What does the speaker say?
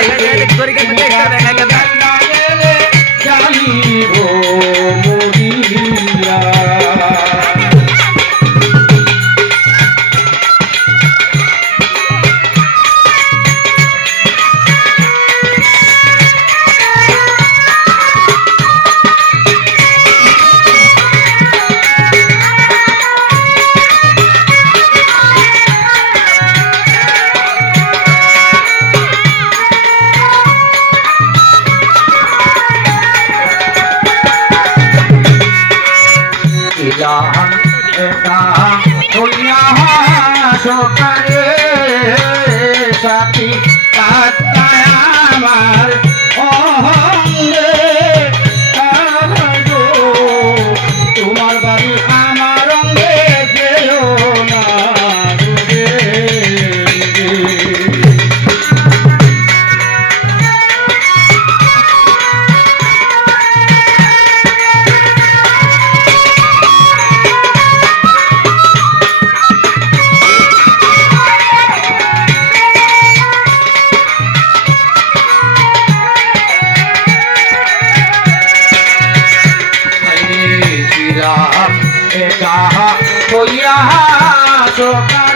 கதை ছোটা गा